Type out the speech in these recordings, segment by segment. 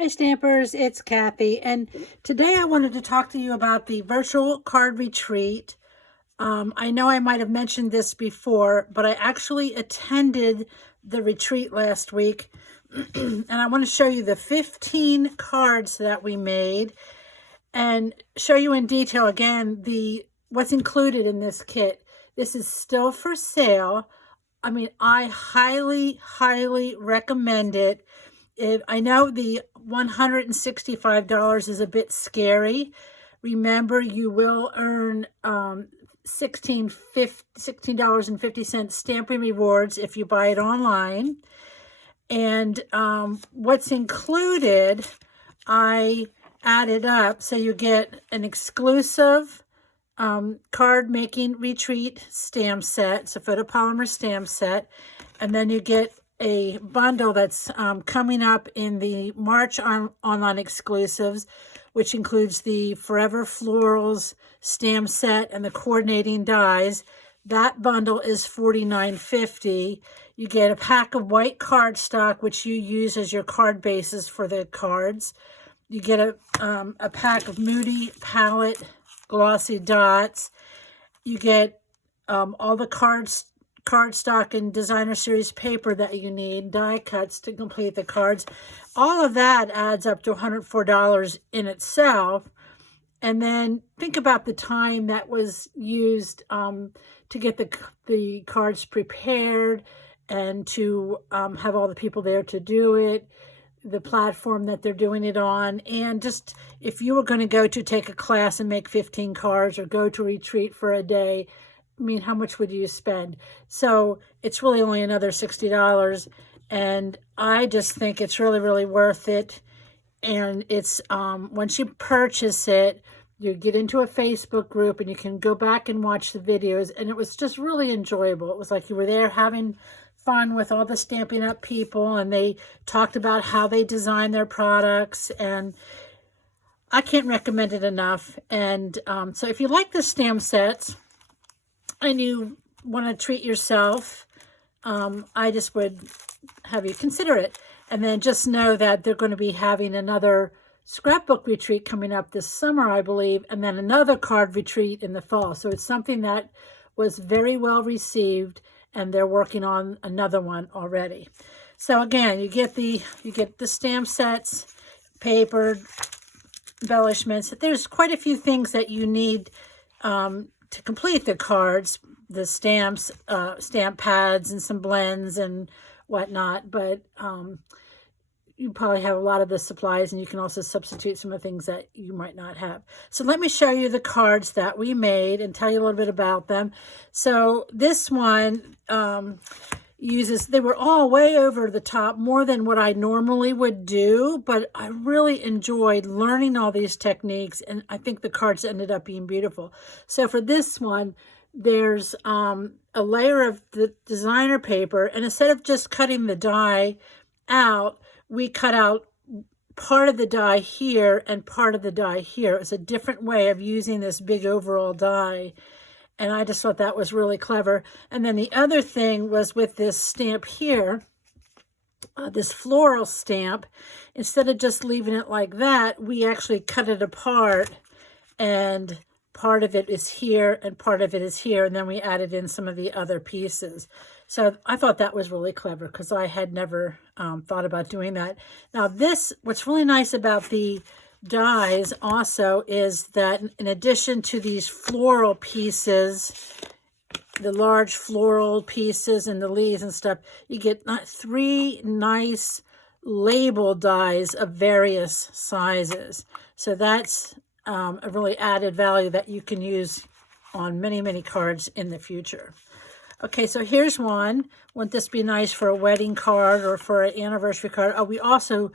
Hi Stampers, it's Kathy, and today I wanted to talk to you about the virtual card retreat. I know I might have mentioned this before, but I actually attended the retreat last week, and I want to show you the 15 cards that we made and show you in detail again what's included in this kit. This is still for sale. I mean, I highly recommend it. I know the $165 is a bit scary. Remember, you will earn $16.50 stamping rewards if you buy it online. And what's included, I added up. So you get an exclusive card making retreat stamp set. It's a photopolymer stamp set. And then you get a bundle that's coming up in the March online exclusives, which includes the Forever Florals stamp set and the coordinating dies. That bundle is $49.50. You get a pack of white cardstock, which you use as your card bases for the cards. You get a pack of Moody palette glossy dots. You get all the cardstock and designer series paper that you need, die cuts to complete the cards. All of that adds up to $104 in itself. And then think about the time that was used to get the cards prepared and to have all the people there to do it, the platform that they're doing it on, and just if you were going to go to take a class and make 15 cards or go to retreat for a day, I mean, how much would you spend? So it's really only another $60, and I just think it's really worth it. And it's once you purchase it, you get into a Facebook group and you can go back and watch the videos, and it was just really enjoyable. It was like you were there having fun with all the Stampin' Up people, and they talked about how they design their products, and I can't recommend it enough. And so if you like the stamp sets and you want to treat yourself, I just would have you consider it. And then just know that they're going to be having another scrapbook retreat coming up this summer, I believe, and then another card retreat in the fall. So it's something that was very well received, and they're working on another one already. So again, you get the stamp sets, paper, embellishments. There's quite a few things that you need to complete the cards, the stamps, stamp pads, and some blends and whatnot. But you probably have a lot of the supplies, and you can also substitute some of the things that you might not have. So let me show you the cards that we made and tell you a little bit about them. So this one they were all way over the top, more than what I normally would do, but I really enjoyed learning all these techniques, and I think the cards ended up being beautiful. So for this one, there's a layer of the designer paper, and instead of just cutting the die out, we cut out part of the die here and part of the die here. It was a different way of using this big overall die, and I just thought that was really clever. And then the other thing was with this stamp here, this floral stamp, instead of just leaving it like that, we actually cut it apart, and part of it is here and part of it is here, and then we added in some of the other pieces. So I thought that was really clever because I had never thought about doing that. Now what's really nice about the dies also is that in addition to these floral pieces, the large floral pieces and the leaves and stuff, you get 3 nice label dies of various sizes. So that's a really added value that you can use on many cards in the future. Okay, so here's one. Wouldn't this be nice for a wedding card or for an anniversary card? Oh, we also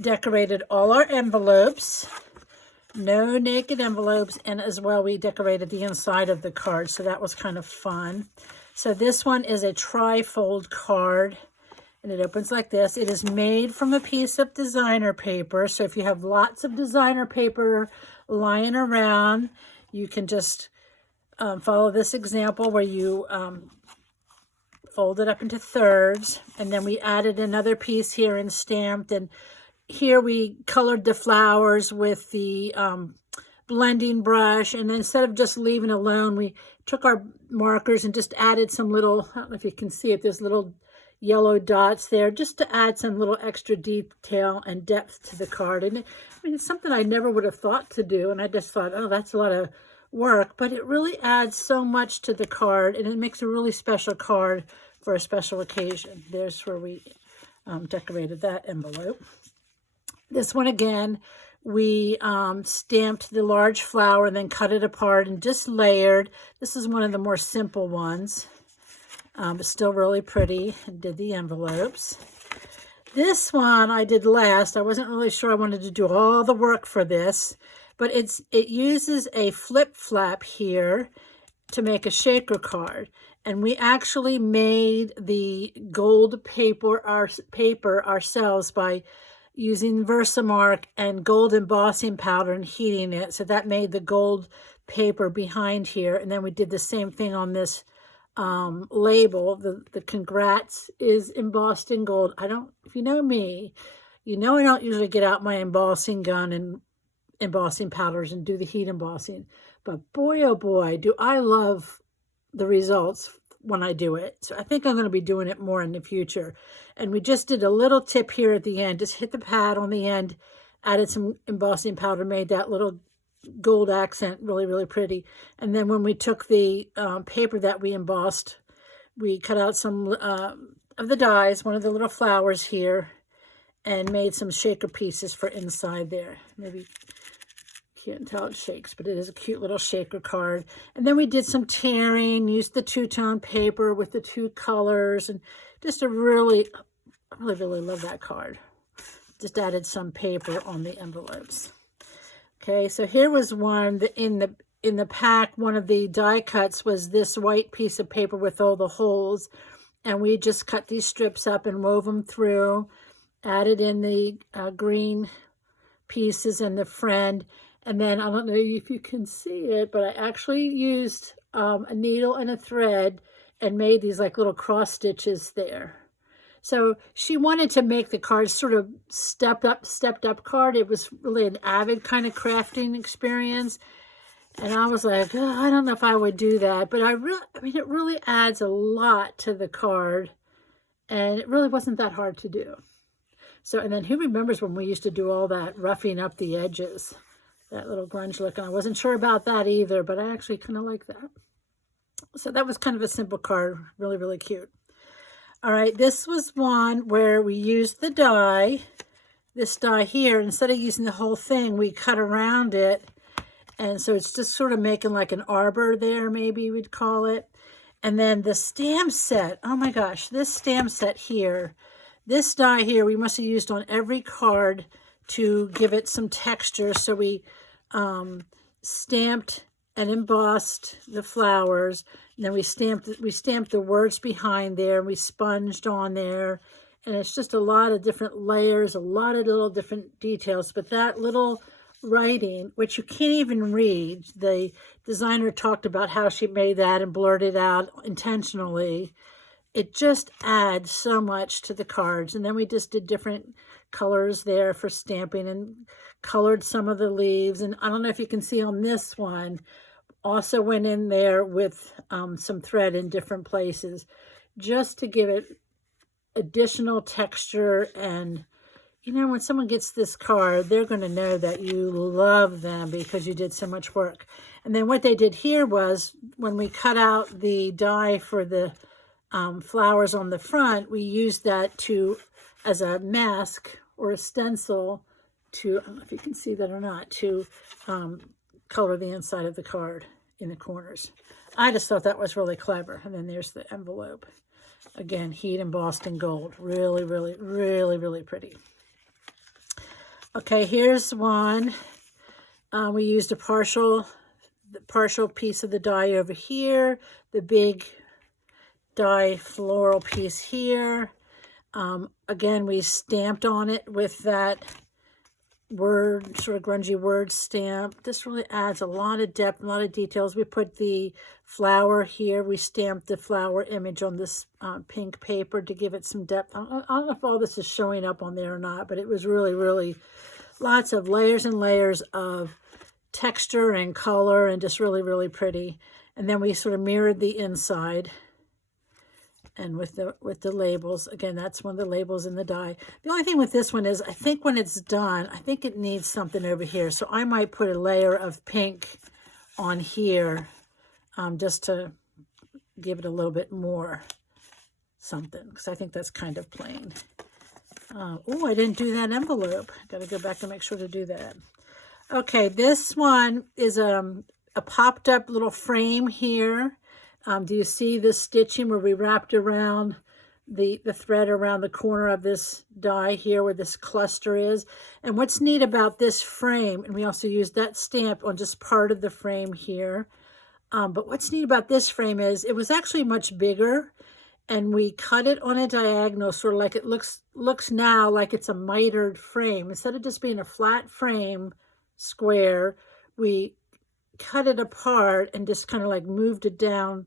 decorated all our envelopes. No naked envelopes, and as well we decorated the inside of the card, so that was kind of fun. So this one is a tri-fold card, and it opens like this. It is made from a piece of designer paper, so if you have lots of designer paper lying around, you can just follow this example where you fold it up into thirds, and then we added another piece here and stamped, and here we colored the flowers with the blending brush, and then instead of just leaving alone, we took our markers and just added some little, I don't know if you can see it, there's little yellow dots there, just to add some little extra detail and depth to the card. And I mean, it's something I never would have thought to do, and I just thought, oh, that's a lot of work, but it really adds so much to the card, and it makes a really special card for a special occasion. There's where we decorated that envelope. This one again, we stamped the large flower and then cut it apart and just layered. This is one of the more simple ones, but still really pretty, and did the envelopes. This one I did last. I wasn't really sure I wanted to do all the work for this, but it uses a flip flap here to make a shaker card. And we actually made the gold paper ourselves by using Versamark and gold embossing powder and heating it. So that made the gold paper behind here. And then we did the same thing on this label. The congrats is embossed in gold. If you know me, you know I don't usually get out my embossing gun and embossing powders and do the heat embossing. But boy, oh boy, do I love the results when I do it. So I think I'm going to be doing it more in the future. And we just did a little tip here at the end, just hit the pad on the end, added some embossing powder, made that little gold accent really, really pretty. And then when we took the paper that we embossed, we cut out some of the dies, one of the little flowers here, and made some shaker pieces for inside there. Maybe can't tell it shakes, but it is a cute little shaker card. And then we did some tearing, used the two-tone paper with the two colors, and just I really love that card. Just added some paper on the envelopes. Okay, so here was one that in the pack, one of the die cuts was this white piece of paper with all the holes, and we just cut these strips up and wove them through, added in the green pieces and the friend. And then, I don't know if you can see it, but I actually used a needle and a thread and made these like little cross stitches there. So she wanted to make the card sort of stepped up card. It was really an avid kind of crafting experience. And I was like, oh, I don't know if I would do that. But I mean, it really adds a lot to the card. And it really wasn't that hard to do. So, and then who remembers when we used to do all that roughing up the edges? That little grunge look, and I wasn't sure about that either, but I actually kind of like that. So that was kind of a simple card, really, really cute. All right, this was one where we used the die, this die here. Instead of using the whole thing, we cut around it, and so it's just sort of making like an arbor there, maybe we'd call it. And then the stamp set, oh my gosh, this stamp set here, this die here, we must have used on every card to give it some texture. So we stamped and embossed the flowers, and then we stamped the words behind there, and we sponged on there, and it's just a lot of different layers, a lot of little different details. But that little writing, which you can't even read, the designer talked about how she made that and blurred it out intentionally. It just adds so much to the cards. And then we just did different colors there for stamping and colored some of the leaves. And I don't know if you can see on this one, also went in there with some thread in different places just to give it additional texture. And you know, when someone gets this card, they're going to know that you love them because you did so much work. And then what they did here was, when we cut out the die for the flowers on the front, we used that as a mask or a stencil to, I don't know if you can see that or not, to color the inside of the card in the corners. I just thought that was really clever. And then there's the envelope. Again, heat embossed in gold. Really, really, really, really pretty. Okay, here's one. We used a partial piece of the die over here, the big die floral piece here. Again, we stamped on it with that word, sort of grungy word stamp. This really adds a lot of depth, a lot of details. We put the flower here. We stamped the flower image on this pink paper to give it some depth. I don't know if all this is showing up on there or not, but it was really, really lots of layers and layers of texture and color and just really, really pretty. And then we sort of mirrored the inside. And with the labels, again, that's one of the labels in the die. The only thing with this one is, I think when it's done, I think it needs something over here. So I might put a layer of pink on here just to give it a little bit more something, because I think that's kind of plain. Oh, I didn't do that envelope. Got to go back and make sure to do that. Okay, this one is a popped up little frame here. Do you see the stitching where we wrapped around the thread around the corner of this die here where this cluster is? And what's neat about this frame, and we also used that stamp on just part of the frame here, but what's neat about this frame is it was actually much bigger, and we cut it on a diagonal, sort of like it looks now like it's a mitered frame. Instead of just being a flat frame, square, we cut it apart and just kind of like moved it down.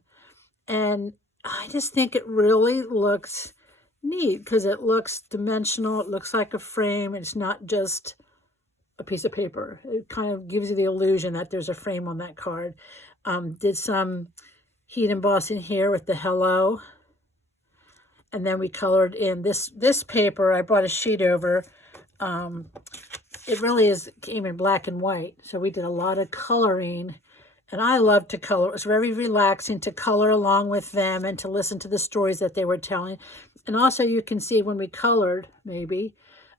And I just think it really looks neat because it looks dimensional. It looks like a frame. It's not just a piece of paper. It kind of gives you the illusion that there's a frame on that card. Did some heat embossing here with the hello. And then we colored in this paper. I brought a sheet over. It really came in black and white. So we did a lot of coloring. And I love to color. It was very relaxing to color along with them and to listen to the stories that they were telling. And also you can see when we colored, maybe,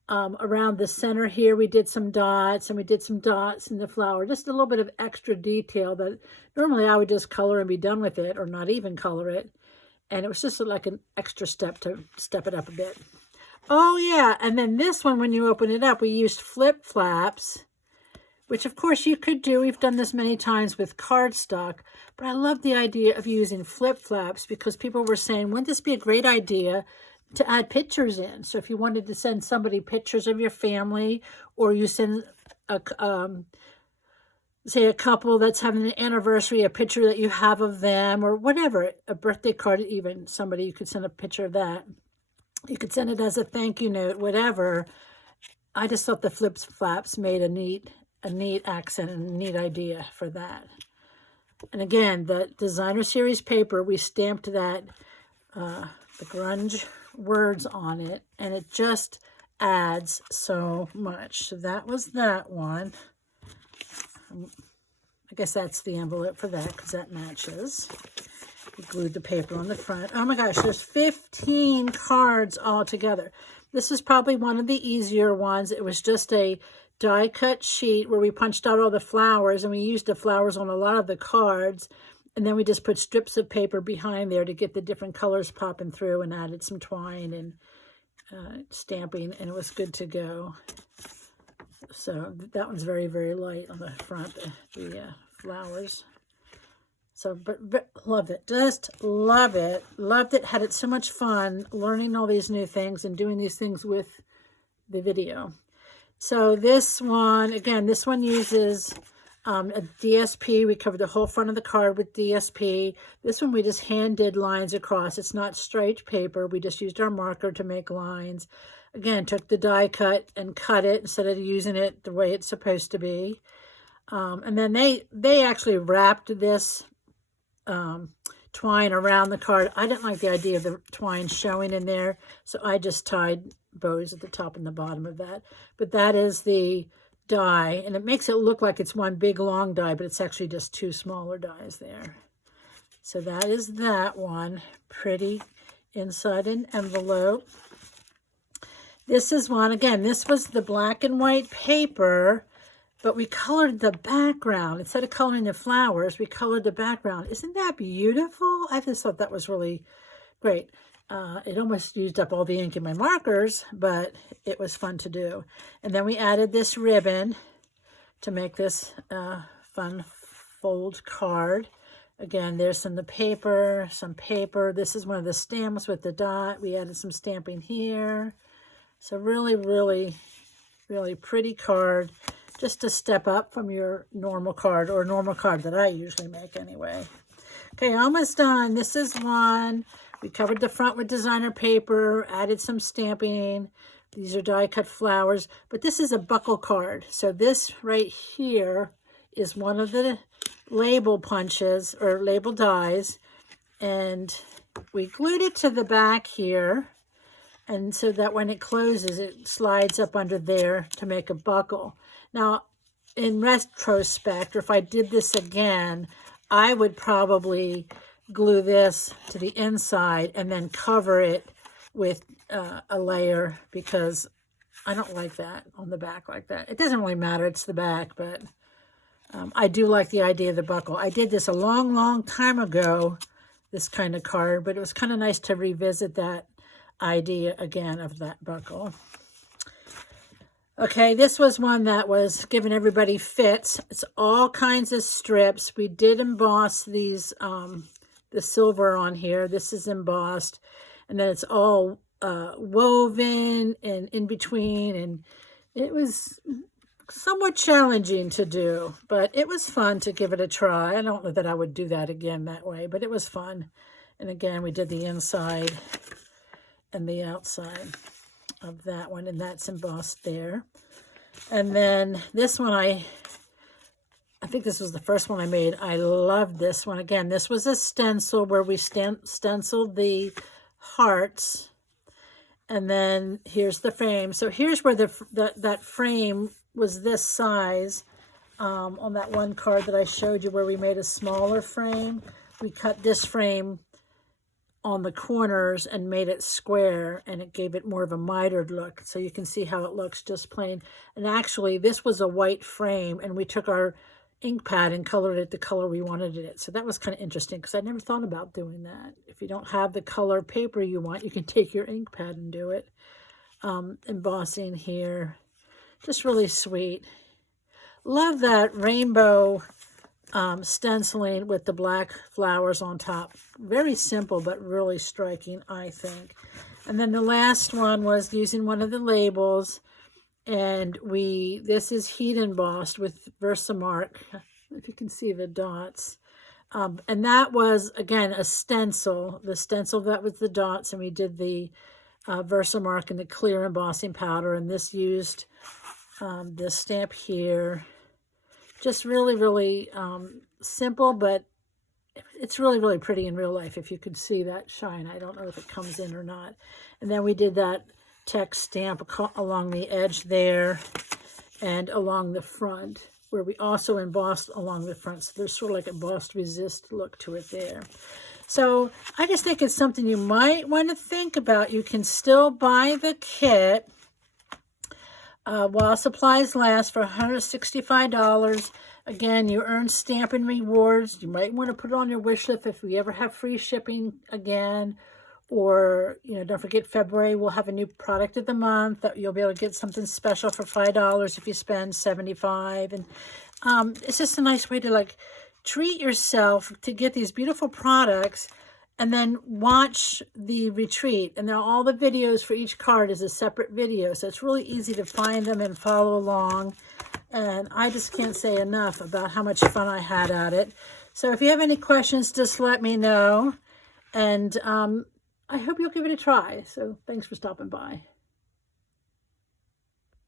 around the center here, we did some dots, and we did some dots in the flower. Just a little bit of extra detail that normally I would just color and be done with it, or not even color it. And it was just like an extra step to step it up a bit. Oh yeah, and then this one, when you open it up, we used flip flaps, which of course you could do. We've done this many times with cardstock, but I love the idea of using flip flaps because people were saying, wouldn't this be a great idea to add pictures in? So if you wanted to send somebody pictures of your family, or you send say a couple that's having an anniversary, a picture that you have of them, or whatever, a birthday card, even somebody, you could send a picture of that. You could send it as a thank you note, whatever. I just thought the flip flaps made a neat accent and a neat idea for that. And again, the designer series paper, we stamped that the grunge words on it, and it just adds so much. So that was that one. I guess that's the envelope for that because that matches. We glued the paper on the front. Oh my gosh, there's 15 cards all together. This is probably one of the easier ones. It was just a die cut sheet where we punched out all the flowers, and we used the flowers on a lot of the cards, and then we just put strips of paper behind there to get the different colors popping through, and added some twine and stamping, and it was good to go. So that one's very, very light on the front, the flowers. So, but loved it, just love it, loved it, had it so much fun learning all these new things and doing these things with the video. So this one, again, this one uses a DSP. We covered the whole front of the card with DSP. This one we just hand did lines across. It's not striped paper. We just used our marker to make lines. Again, took the die cut and cut it instead of using it the way it's supposed to be. And then they actually wrapped this twine around the card. I didn't like the idea of the twine showing in there, so I just tied bows at the top and the bottom of that. But that is the die, and it makes it look like it's one big long die, but it's actually just two smaller dies there. So that is that one. Pretty inside an envelope. This is one, again, this was the black and white paper, but we colored the background. Instead of coloring the flowers, we colored the background. Isn't that beautiful? I just thought that was really great. It almost used up all the ink in my markers, but it was fun to do. And then we added this ribbon to make this fun fold card. Again, there's some paper. This is one of the stamps with the dot. We added some stamping here. So really, really, Really pretty card. Just a step up from your normal card, or normal card that I usually make anyway. Okay, almost done. This is one. We covered the front with designer paper, added some stamping. These are die cut flowers, but this is a buckle card. So this right here is one of the label punches or label dies, and we glued it to the back here, and so that when it closes, it slides up under there to make a buckle. Now, in retrospect, or if I did this again, I would probably glue this to the inside and then cover it with a layer, because I don't like that on the back like that. It doesn't really matter, it's the back, but I do like the idea of the buckle. I did this a long, long time ago, this kind of card, but it was kind of nice to revisit that idea again of that buckle. Okay, this was one that was giving everybody fits. It's all kinds of strips. We did emboss these, the silver on here. This is embossed, and then it's all woven and in between, and it was somewhat challenging to do, but it was fun to give it a try. I don't know that I would do that again that way, but it was fun. And again, we did the inside and the outside of that one, and that's embossed there. And then this one, I think this was the first one I made. I love this one. Again, this was a stencil where we stenciled the hearts, and then here's the frame. So here's where that frame was this size on that one card that I showed you, where we made a smaller frame. We cut this frame on the corners and made it square, and it gave it more of a mitered look. So you can see how it looks just plain. And actually, this was a white frame, and we took our ink pad and colored it the color we wanted it. So that was kind of interesting, because I never thought about doing that. If you don't have the color paper you want, you can take your ink pad and do it. Embossing here, just really sweet. Love that rainbow stenciling with the black flowers on top. Very simple, but really striking, I think. And then the last one was using one of the labels, and this is heat embossed with Versamark, if you can see the dots. And that was, again, a stencil. The stencil, that was the dots, and we did the Versamark and the clear embossing powder, and this used this stamp here. Just really, really simple, but it's really, really pretty in real life, if you could see that shine. I don't know if it comes in or not. And then we did that text stamp along the edge there and along the front, where we also embossed along the front. So there's sort of like a embossed resist look to it there. So I just think it's something you might want to think about. You can still buy the kit while supplies last for $165. Again, you earn Stampin' rewards. You might want to put it on your wish list if we ever have free shipping again. Or, don't forget, February we'll have a new product of the month that you'll be able to get something special for $5 if you spend $75. And it's just a nice way to treat yourself to get these beautiful products, and then watch the retreat. And then all the videos for each card is a separate video, so it's really easy to find them and follow along. And I just can't say enough about how much fun I had at it. So if you have any questions, just let me know. And I hope you'll give it a try. So thanks for stopping by.